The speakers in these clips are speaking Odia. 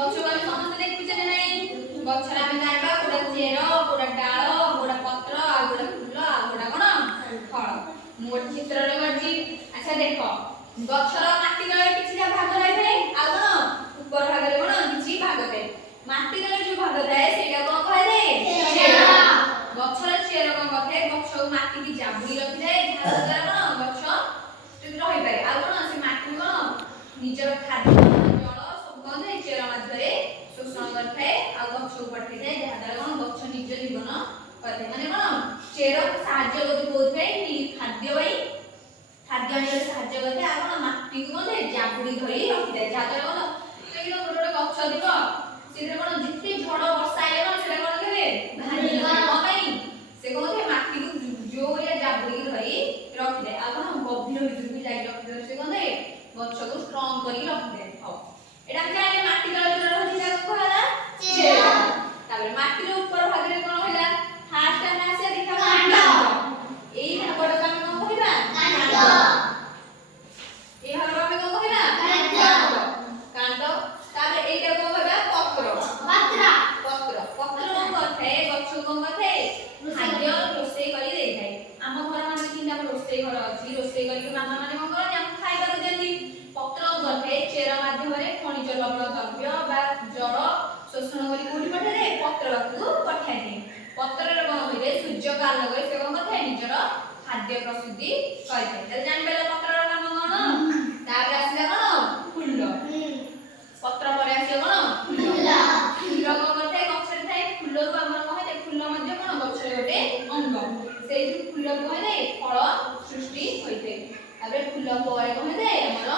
ଗଛକୁ ଆମେ ସମସ୍ତେ ଦେଖୁଛେ ନା ନାହିଁ ଗଛରେ ଆମେ ଜାଣିବା କୋଉଟା ଚେର କୋଉଟା ଡାଳ କୋଉଟା ପତ୍ର ଆଉ କୋଉଟା ଫୁଲ ଆଉ କୋଉଟା କଣ ଫଳ ମୁଁ ଗୋଟେ ଚିତ୍ରରେ କରିଛି ଆଚ୍ଛା ଦେଖ ଗଛର ମାଟି ତଳେ କିଛିଟା ଭାଗ ରହିଥାଏ ଆଉ କଣ ଉପର ଭାଗରେ କଣ କିଛି ଭାଗ ଥାଏ ମାଟି ତଳେ ଯୋଉ ଭାଗ ଥାଏ ସେଇଟା କଣ କୁହାଯାଏ ଚେର ଗଛର ଚେର କଣ କରିଥାଏ ଗଛକୁ ମାଟିକି ଜାବୁଡ଼ି ରଖିଥାଏ ଯାହା ଦ୍ୱାରା କଣ ଗଛ ରହିପାରେ ଆଉ କଣ ସେ ମାଟି କଣ ନିଜର ଖାଦ୍ୟ ଜଳ ସବୁ କଣ ଥାଏ ଚେର ମାଧ୍ୟମରେ ଶୋଷଣ କରିଥାଏ ଆଉ ଗଛକୁ ପଠାଇଥାଏ ଯାହା ଦ୍ୱାରା କଣ ଗଛ ନିଜ ଜୀବନ କରିଥାଏ ମାନେ କଣ ଚେର ସାହାଯ୍ୟ କରୁଥାଏ ଖାଦ୍ୟ ପାଇଁ ଖାଦ୍ୟ ଆଣିବାରେ ସାହାଯ୍ୟ କରିଥାଏ ଆଉ କଣ ମାଟିକୁ କଣ ଜାବୁଡ଼ି ଧରି ରଖିଥାଏ ଯାହା ଦ୍ୱାରା କଣ ସେଇଟା ଗୋଟେ ଗଛ ଥିବ ସେଥିରେ କଣ ଯେତେ ଝଡ଼ ବର୍ଷା ହେଲେ କଣ ସେଟା କଣ କେବେ ଭାଙ୍ଗି ନଥାଏ କଣ ପାଇଁ ସେ କଣ ଥାଏ ମାଟିକୁ ଜୋରିଆ ଜାବୁଡ଼ିକି ଧରି ରଖିଥାଏ ଆଉ କଣ ଗଭୀର ଭିତରକୁ ଯାଇ ରଖିଥାଏ ସେ କଣ ଥାଏ ଗଛକୁ ଷ୍ଟ୍ରଙ୍ଗ କରିକି ରଖିଥାଏ ହଉ ଏଟା ଆମେ ଜାଣିଲେ ମାଟି ତଳେ ଯୋଉଟା ରହିଛି ତାକୁ କୁହାଗଲା ଚେର ତାପରେ ମାଟିର ଉପର ଭାଗରେ କଣ ରହିଲା ଫାର୍ଷ୍ଟ ଆମେ ଆସିବା ଦେଖିବା କାଣ୍ଡ ଏଇ ଭାଗଟାକୁ ଆମେ କଣ କହିବା କାଣ୍ଡ ଏଇ ଭାଗଟାକୁ ଆମେ କଣ କହିବା କାଣ୍ଡ ତାପରେ ଏଇଟା କଣ କହିବା ପତ୍ର ପତ୍ର ପତ୍ର କଣ କରିଥାଏ ଗଛକୁ କଣ କରିଥାଏ ଖାଦ୍ୟ ରୋଷେଇ କରି ଦେଇଥାଏ ଆମ ଘର ମାନେ ଯେମିତି ଆମ ରୋଷେଇ ଘର ଅଛି ରୋଷେଇ କରିକି ମାମା ମାନେ କଣ କରନ୍ତି ଆମକୁ ଖାଇବାକୁ ଦିଅନ୍ତି ପତ୍ର କରିଥାଏ ଚେର ମାଧ୍ୟମରେ ଖଣିଜ ଲବଣ ଦ୍ରବ୍ୟ ବା ଜଳ ଶୋଷଣ କରି କୋଉଠି ପଠାଇଥାଏ ପତ୍ର ପାଖକୁ ପଠାଇଥାଏ ପତ୍ରରେ କଣ ହୋଇଥାଏ ସୂର୍ଯ୍ୟଙ୍କ ଆଲୋକରେ ସେ କଣ କରିଥାଏ ନିଜର ଖାଦ୍ୟ ପ୍ରସ୍ତୁତି କରିଥାଏ ତାହେଲେ ଜାଣିପାରିଲେ ପତ୍ରର କାମ କଣ ତାପରେ ଆସିଲା କଣ ଫୁଲ ପତ୍ର ପରେ ଆସିବ କଣ ଫୁଲ ଫୁଲ କଣ କରିଥାଏ ଗଛରେ ଥାଏ ଫୁଲରୁ ଆମର କଣ ହେଇଥାଏ ଫୁଲ ମଧ୍ୟ କଣ ଗଛରେ ଗୋଟେ ଅଙ୍ଗ ସେଇ ଫୁଲକୁ କହିଲେ ଫଳ ସୃଷ୍ଟି ହୋଇଥାଏ ତାପରେ ଫୁଲ ପରେ କଣ ହେଇଥାଏ ଆମର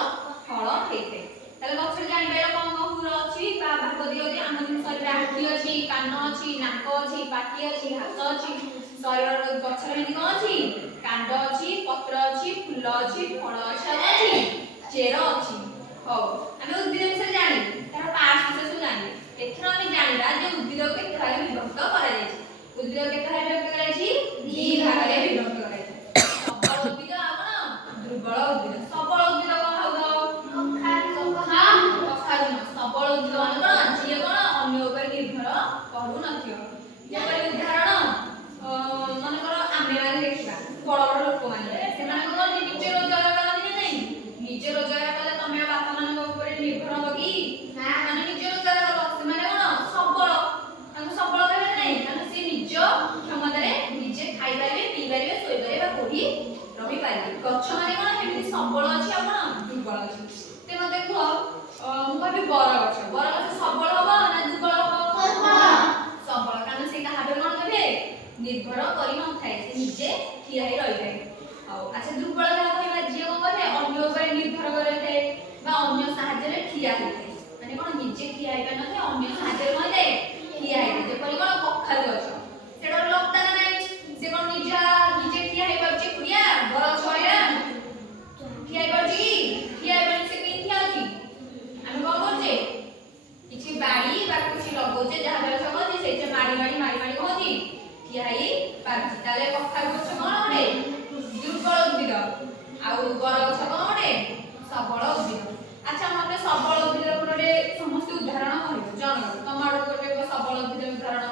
ଫଳ ହେଇଥାଏ ତାହେଲେ ଗଛରେ ଜାଣିପାରିଲ କଣ କଣ ଫୁଲ ଅଛି ବା ଭାଗ ଦିଅନ୍ତି ଆମ ଶରୀରରେ ଆଖି ଅଛି କାନ ଅଛି ନାକ ଅଛି ପାଟି ଅଛି ହାତ ଅଛି ଶରୀରର ଗଛର ଏମିତି କଣ ଅଛି କାଣ୍ଡ ଅଛି ପତ୍ର ଅଛି ଫୁଲ ଅଛି ଫଳ ଅଛି ଆଉ ଅଛି ଚେର ଅଛି ହଉ ଆମେ ଉଦ୍ଭିଦ ବିଷୟରେ ଜାଣିଲେ ତାର ପାର୍ଟସ ବିଷୟରେ ସବୁ ଜାଣିଲେ ଏଥର ଆମେ ଜାଣିବା ଯେ ଉଦ୍ଭିଦକୁ କେତେ ଭାଗରେ ବିଭକ୍ତ କରାଯାଇଛି ଉଦ୍ଭିଦ କେତେ ଭାଗରେ ବିଭକ୍ତ କରାଯାଇଛି ଦି ଭାଗରେ ବିଭକ୍ତ କରାଯାଇଛି ସବଳ ଉଦ୍ଭିଦ ଆଉ କଣ ଦୁର୍ବଳ ଉଦ୍ଭିଦ ସବଳ ଉଦ୍ଭିଦ କଣ ହବ କଖାରୁ ସବଳ ଉଦ୍ଭିଦ ମାନେ କଣ ଯିଏ କଣ ଅନ୍ୟ ଉପରେ ନିର୍ଭର କରୁନଥିବ ଯେପରି ଉଦାହରଣ ମନେକର ଆମେମାନେ ଦେଖିବା ବଡ଼ ବଡ଼ ଲୋକମାନେ ସେମାନେ କଣ ନିଜେ ରୋଜଗାର କରନ୍ତି ନା ନାହିଁ ନିଜେ ରୋଜଗାର କଲେ ତମେ ବାପା ମାନଙ୍କ ଉପରେ ନିର୍ଭର ହବ କି ମାନେ ନିଜେ ରୋଜଗାର କର ସେମାନେ କଣ ସବଳ ତାଙ୍କୁ ସବଳ କହିବେ ନାହିଁ ମାନେ ସେ ନିଜ କ୍ଷମତାରେ ନିଜେ ଖାଇପାରିବେ ପିଇପାରିବେ ଶୋଇପାରିବେ ବା କୋଉଠି ରହିପାରିବେ ଗଛ ମାନେ କଣ କେମିତି ସବଳ ଅଛି ଆଉ କଣ ଦୁର୍ବଳ ଅଛି te ମତେ କୁହ ମୁଁ କହିବି ବରଗଛ ସବଳ ହବ ନା ଦୁର୍ବଳ ହବ ସବଳ କାରଣ ସେ କାହା ଉପରେ କଣ କେବେ ନିର୍ଭର କରି ନଥାଏ ସେ ନିଜେ ଠିଆ ହେଇ ରହିଥାଏ ଆଉ ଆଚ୍ଛା ଦୁର୍ବଳ କାହା କହିବା ଯିଏ କଣ କରିଥାଏ ଅନ୍ୟ ଉପରେ ନିର୍ଭର କରିଥାଏ ବା ଅନ୍ୟ ସାହାଯ୍ୟରେ ଠିଆ ହୋଇଥାଏ ମାନେ କଣ ନିଜେ ଠିଆ ହେଇପାରିନଥାଏ ଅନ୍ୟ ସାହାଯ୍ୟରେ କଣ ହେଇଥାଏ ଠିଆ ହେଇଥାଏ ଯେପରି କଣ କଖାରୁ ଗଛ ସେଟା ଗୋଟେ ଲତା ନା ନାହିଁ ସେ କଣ ନିଜେ ଠିଆ ହେଇପାରୁଛି ଏକୁଟିଆ ବରଗଛ ଭଳିଆ ଠିଆ ହେଇପାରୁଛି କି ଠିଆ ହେଇପାରୁଛି ସେ କେମିତି ଠିଆ ହଉଛି ଆମେ କଣ କରୁଛେ କିଛି ବାଡ଼ି ବା କିଛି ଲଗଉଛେ ଯାହା ଦ୍ୱାରା ସେ କଣ ସେଇଠି ମାଡ଼ି କଣ ହଉଛି ଠିଆ ହେଇ ପାରୁଛି ତାହେଲେ କଖାରୁ ଗଛ କଣ ଗୋଟେ ଦୁର୍ବଳ ଉଦ୍ଭିଦ ଆଉ ବରଗଛ କଣ ଗୋଟେ ସବଳ ଉଦ୍ଭିଦ ଆଚ୍ଛା ମତେ ସବଳ ଉଦ୍ଭିଦ ଗୋଟେ ସମସ୍ତେ ଉଦାହରଣ କହିବ ଜଣକ ତମ ଆଡକୁ ଗୋଟେ ସବଳ ଉଦ୍ଭିଦ ଉଦାହରଣ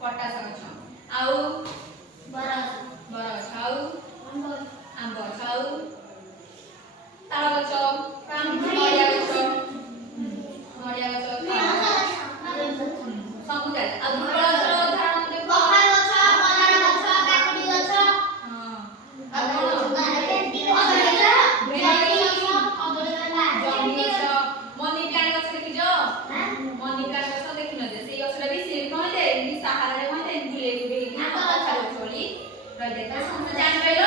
ପଟାସ ଗଛ ଆଉ ବରଗଛ ଆଉ ଆମ୍ବ ଗଛ ଆଉ ତାଳ ଗଛ ନଡ଼ିଆ ଗଛ ସବୁ ଜାତି ଆଉ ଦୁର୍ବଳ ଗଛର ଉଦାହରଣ ଦେଖ କଖାରୁ ଗଛ କଲରା ଗଛ କାକୁଡ଼ି ଗଛ ଆଉ କଣ ଭେଣ୍ଡି ଗଛ ମନି ପ୍ଲାଣ୍ଟ ଗଛ ଦେଖିଛ ମନି ପ୍ଲାଣ୍ଟ ଗଛ ଦେଖିନଥିବ ସେଇ ଗଛଟା ବି ସେ କଣ ହେଇଥାଏ ଏମିତି ସାହାରାରେ କଣ ହେଇଥାଏ ବୁଲେଇ ବୁଲେଇ ଗଛ ଭଳି ରହିଥାଏ ତାହେଲେ ସମସ୍ତେ ଜାଣିପାରିଲ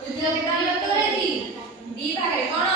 ଉଦ୍ଭିଦ କେତେ ଭାଗରେ ବିଭକ୍ତ କରାଯାଇଛି ଦି ଭାଗରେ କଣ